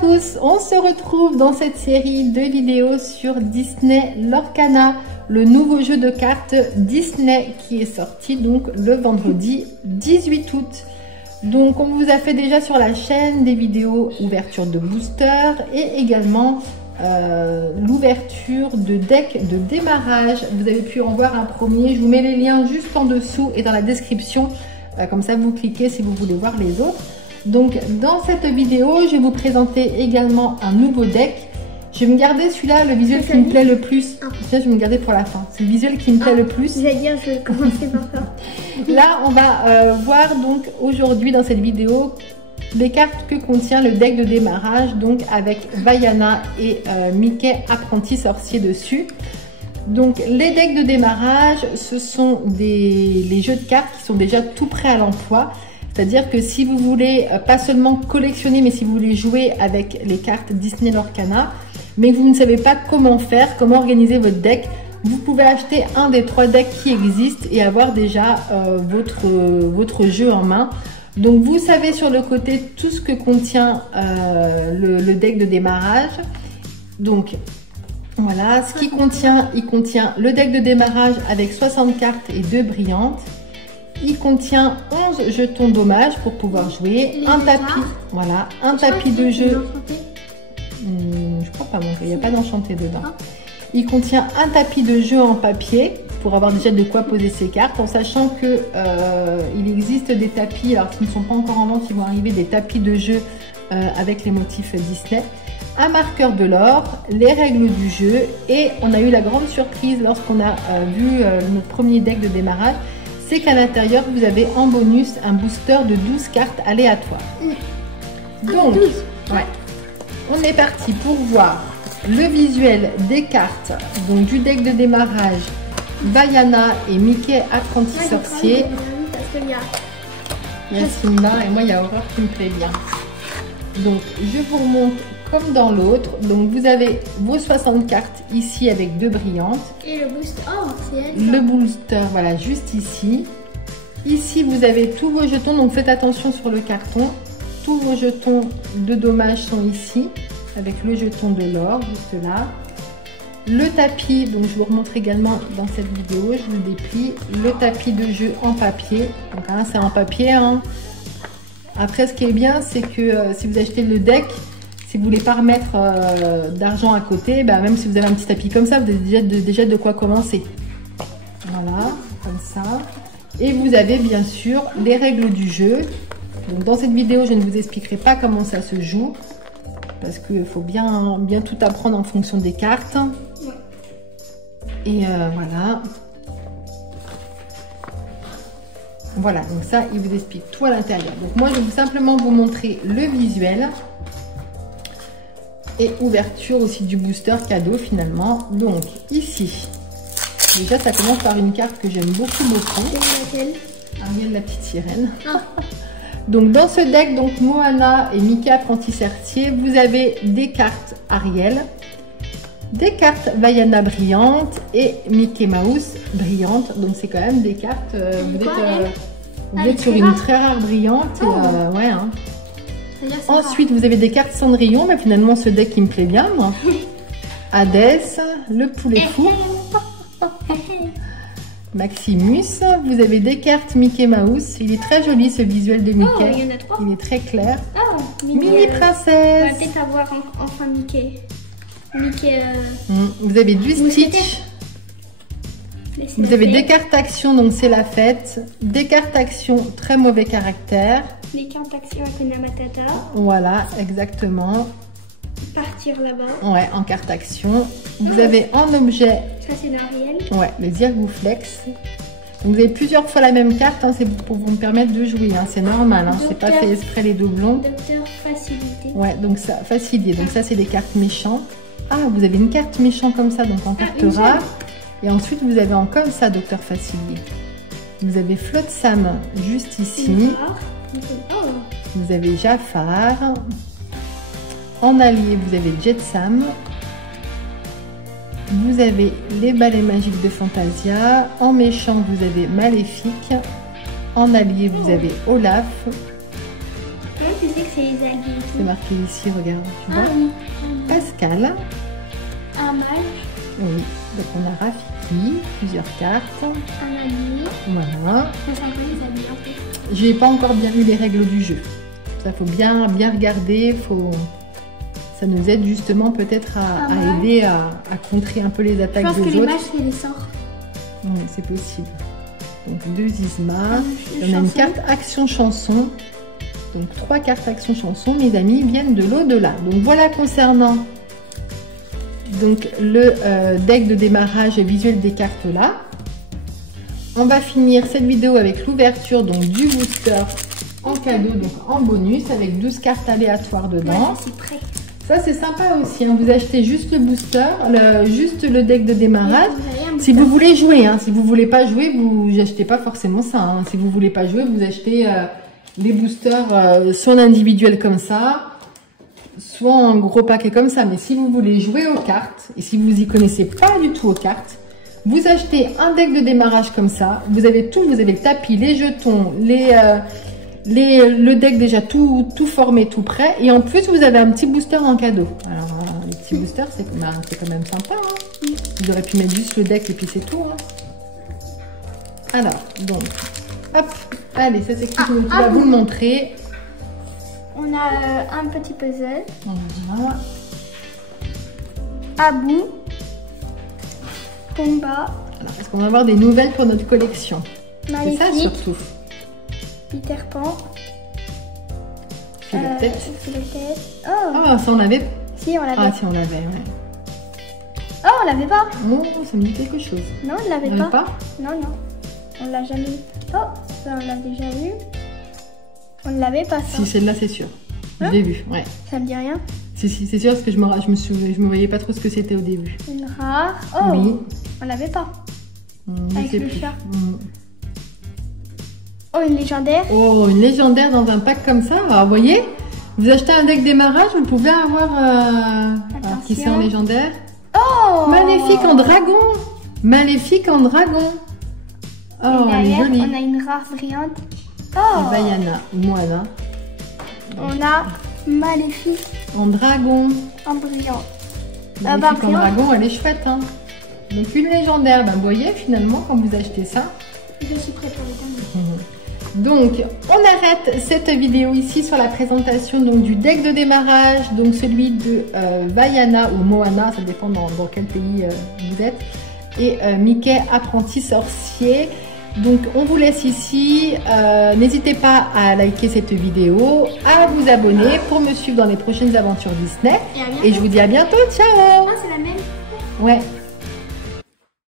tous, on se retrouve dans cette série de vidéos sur Disney Lorcana, le nouveau jeu de cartes Disney qui est sorti donc le vendredi 18 août. Donc on vous a fait déjà sur la chaîne des vidéos ouverture de booster et également l'ouverture de deck de démarrage. Vous avez pu en voir un premier, je vous mets les liens juste en dessous et dans la description, comme ça vous cliquez si vous voulez voir les autres. Donc dans cette vidéo, je vais vous présenter également un nouveau deck. Je vais me garder celui-là, le visuel qui me plaît le plus. Je vais me garder pour la fin. C'est le visuel qui me plaît le plus. J'allais dire, je vais commencer par ça. Là, on va voir donc aujourd'hui dans cette vidéo les cartes que contient le deck de démarrage, donc avec Vaiana et Mickey apprenti sorcier dessus. Donc les decks de démarrage, ce sont les jeux de cartes qui sont déjà tout prêts à l'emploi. C'est-à-dire que si vous voulez pas seulement collectionner, mais si vous voulez jouer avec les cartes Disney Lorcana, mais que vous ne savez pas comment faire, comment organiser votre deck, vous pouvez acheter un des 3 decks qui existent et avoir déjà votre jeu en main. Donc vous savez sur le côté tout ce que contient le deck de démarrage. Donc voilà, ce qu'il contient, il contient le deck de démarrage avec 60 cartes et 2 brillantes. Il contient 11 jetons dommages pour pouvoir jouer, un tapis, voilà, un tapis de jeu. Je crois pas, il n'y a pas d'enchanté dedans. Il contient un tapis de jeu en papier pour avoir déjà de quoi poser ses cartes, en sachant que il existe des tapis, alors qui ne sont pas encore en vente, ils vont arriver des tapis de jeu avec les motifs Disney. Un marqueur de l'or, les règles du jeu, et on a eu la grande surprise lorsqu'on a vu notre premier deck de démarrage, c'est qu'à l'intérieur vous avez en bonus un booster de 12 cartes aléatoires. Donc, ouais, on est parti pour voir le visuel des cartes donc du deck de démarrage Vaiana et Mickey apprenti sorcier. Il y a Simba et moi il y a Aurore qui me plaît bien. Donc je vous remonte comme dans l'autre. Donc vous avez vos 60 cartes ici avec 2 brillantes. Et le booster, oh c'est elle. Le booster, voilà, juste ici. Ici vous avez tous vos jetons, donc faites attention sur le carton. Tous vos jetons de dommages sont ici, avec le jeton de l'or, juste là. Le tapis, donc je vous remontre également dans cette vidéo, je vous le déplie. Le tapis de jeu en papier, donc hein, c'est en papier. Hein. Après, ce qui est bien, c'est que si vous achetez le deck, si vous voulez pas remettre d'argent à côté, bah, même si vous avez un petit tapis comme ça, vous avez déjà de quoi commencer. Voilà, comme ça. Et vous avez bien sûr les règles du jeu. Donc dans cette vidéo, je ne vous expliquerai pas comment ça se joue, parce qu'il faut bien tout apprendre en fonction des cartes. Ouais. Et voilà. Voilà, donc ça, il vous explique tout à l'intérieur. Donc moi, je vais simplement vous montrer le visuel. Et ouverture aussi du booster cadeau finalement. Donc ici, déjà ça commence par une carte que j'aime beaucoup. Ariel la petite sirène. Ah. Donc dans ce deck, donc Moana et Mickey apprenti sorcier, vous avez des cartes Ariel, des cartes Vaiana brillante et Mickey Mouse brillante. Donc c'est quand même des cartes. Vous êtes sur une très rare brillante. Oh. Ouais. Hein. Ensuite, vous avez des cartes Cendrillon, mais finalement ce deck qui me plaît bien, moi. Hadès, le poulet fou, Maximus. Vous avez des cartes Mickey Mouse. Il est très joli ce visuel de Mickey. Oh, il y en a 3. Il est très clair. Oh, Mini princesse. On va peut-être avoir enfin Mickey. Vous avez du Stitch. Vous avez des cartes action, donc c'est la fête. Des cartes action, très mauvais caractère. Les cartes action Hakuna Matata. Voilà, exactement. Partir là-bas. Ouais, en carte action. Vous avez en objet. Ça c'est d'Ariel. Ouais, les Zirgouflex. Donc vous avez plusieurs fois la même carte, hein, c'est pour vous me permettre de jouer, hein, c'est normal, hein, c'est pas fait exprès les doublons. Docteur Facilité. Ouais, donc ça, facilité. Donc ça c'est des cartes méchants. Ah, vous avez une carte méchant comme ça, donc en carte rare. Et ensuite, vous avez encore ça, Docteur Facilier. Vous avez Flotsam juste ici. Vous avez Jafar. En allié, vous avez Jetsam. Vous avez les balais magiques de Fantasia. En méchant, vous avez Maléfique. En allié, vous avez Olaf. Comment tu sais que c'est les alliés? C'est marqué ici, regarde, tu Ah vois. oui. Pascal. Un mage, Oui. Donc on a Rafiki, plusieurs cartes. un ami. Voilà. On symbolise la vie en fait. J'ai pas encore bien lu les règles du jeu. Ça faut bien regarder. Ça nous aide justement peut-être à aider à contrer un peu les Je attaques pense que des les autres. mages c'est les sorts. Oui, c'est possible. Donc 2 Isma. Une On a une chanson. carte action chanson. Donc 3 cartes action chanson, mes amis, viennent de l'au-delà. Donc voilà concernant donc, le deck de démarrage visuel des cartes là. On va finir cette vidéo avec l'ouverture donc du booster en cadeau, donc en bonus, avec 12 cartes aléatoires dedans. Ouais, c'est prêt. Ça c'est sympa aussi, hein. Vous achetez juste le booster, juste le deck de démarrage. Vous avez un Si vous voulez jouer, hein, si vous voulez pas jouer, vous n'achetez pas forcément ça. Hein. Si vous voulez pas jouer, vous achetez les boosters soit en individuel comme ça, soit en gros paquet comme ça. Mais si vous voulez jouer aux cartes, et si vous y connaissez pas du tout aux cartes, vous achetez un deck de démarrage comme ça. Vous avez tout, vous avez le tapis, les jetons, le deck déjà tout formé, tout prêt. Et en plus, vous avez un petit booster en cadeau. Alors, les petits boosters, c'est quand même sympa. Hein. Vous auriez pu mettre juste le deck et puis c'est tout. Hein. Alors, donc, hop, allez, ça c'est qui tu vas vous le montrer. On a un petit puzzle. Voilà. Abou. Combat. Alors, est-ce qu'on va avoir des nouvelles pour notre collection? C'est ça Maléfique. surtout. Peter Pan. Puis la tête. La tête. Oh, Ah, ça on avait. si, on l'avait. Ah, si on l'avait, ouais. Oh, on l'avait pas. Oh, ça me dit quelque chose. Non, on l'avait On l'avait pas. pas? Non, non. On l'a jamais eu. Oh, ça, on l'a déjà eu. On ne l'avait pas, ça. Si, celle-là, c'est sûr. Je Hein? l'ai vu, ouais. Ça me dit rien. Si, c'est sûr, parce que je me voyais pas trop ce que c'était au début. Une rare. Oh, Oui. on l'avait pas. Je Avec sais le plus. chat. Oh, une légendaire. Oh, une légendaire dans un pack comme ça. Alors, vous voyez, vous achetez un deck démarrage, vous pouvez avoir... alors, qui c'est en légendaire? Oh, Maléfique en dragon. Maléfique en dragon. Oh, et elle est derrière, jolie. on a une rare brillante. Oh, Et Vaiana, ou Moana, on a Maléfique en dragon. en brillant. Maléfique en dragon, elle est chouette. Hein. Donc une légendaire, ben, vous voyez finalement quand vous achetez ça. Je suis prête pour le dernier. Donc on arrête cette vidéo ici sur la présentation donc, du deck de démarrage, donc celui de Vaiana ou Moana, ça dépend dans quel pays vous êtes, et Mickey apprenti sorcier. Donc on vous laisse ici, n'hésitez pas à liker cette vidéo, à vous abonner pour me suivre dans les prochaines aventures Disney, et je vous dis à bientôt, ciao. Ah, c'est la même. Ouais.